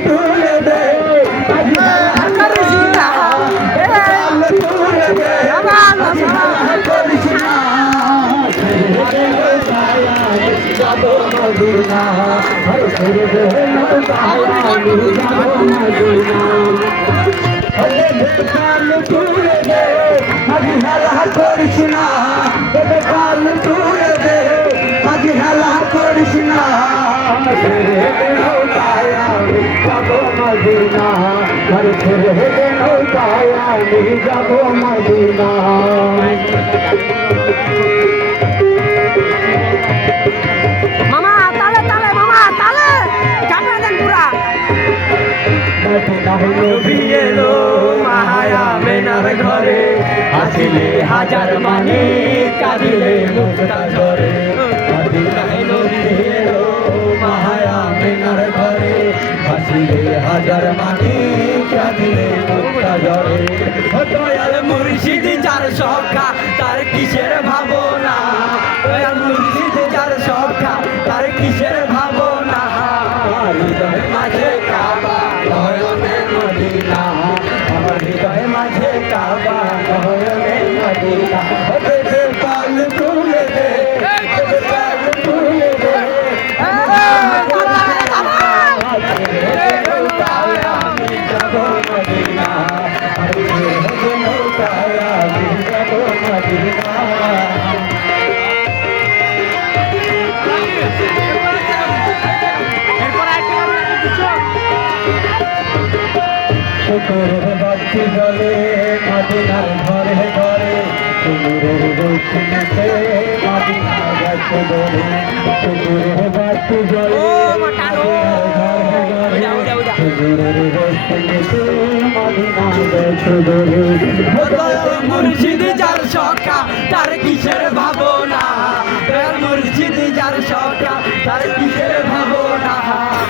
তুলে দে মদিনা হর ছেড়ে দে কাল তুলে দে আজ হেলা করিস না কাল তুলে দে আজ হেলা করিস না যাব মদিনা হর ছেড়ে দে নৌকায় আমি যাব মদিনা ঘরে আসিলে হাজার মানি কাঁদিলে মুক্তা ঝরে মায়া মেনার ঘরে আসিলে হাজার মানি কাঁদিলে মুক্তা ঝরে দয়াল মুর্শিদ যার সখা তার কিসের ভাবনা দয়াল মুর্শিদ যার সখা তার কিসের ভাবনা হৃদয় মাঝে কাবা নয়নে মদিনা আমার হৃদয় মাঝে কাবা নয়নে মদিনা কাল তুলে দে কাল তুলে দে আমি যাব মদিনা আমি যাব মদিনা শুকুরের বাতি জলে মদিনার ঘরে ঘরে শুকুরের বৈষ্ণতে মদিনার গাছে ধরে শুকুরের বাতি জলে শুকুরের বৈষ্ণতে মদিনার গাছে ধরে মুর্শিদ যার সখা তার কিসের ভাবনা মুর্শিদ যার সখা তার কিসের ভাবনা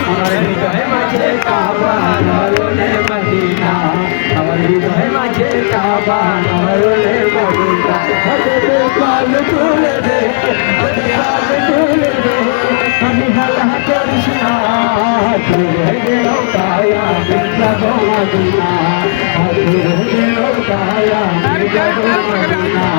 আমার হৃদয় মাঝে কাবা নয়নে মদিনা আমার হৃদয় মাঝে কাবা নয়নে মদিনা কাল তুলে দে কাল তুলে দে আমি হালা করিস না তুলে নৌকায় আমি যাব মদিনা তুলে নৌকায় আমি যাব মদিনা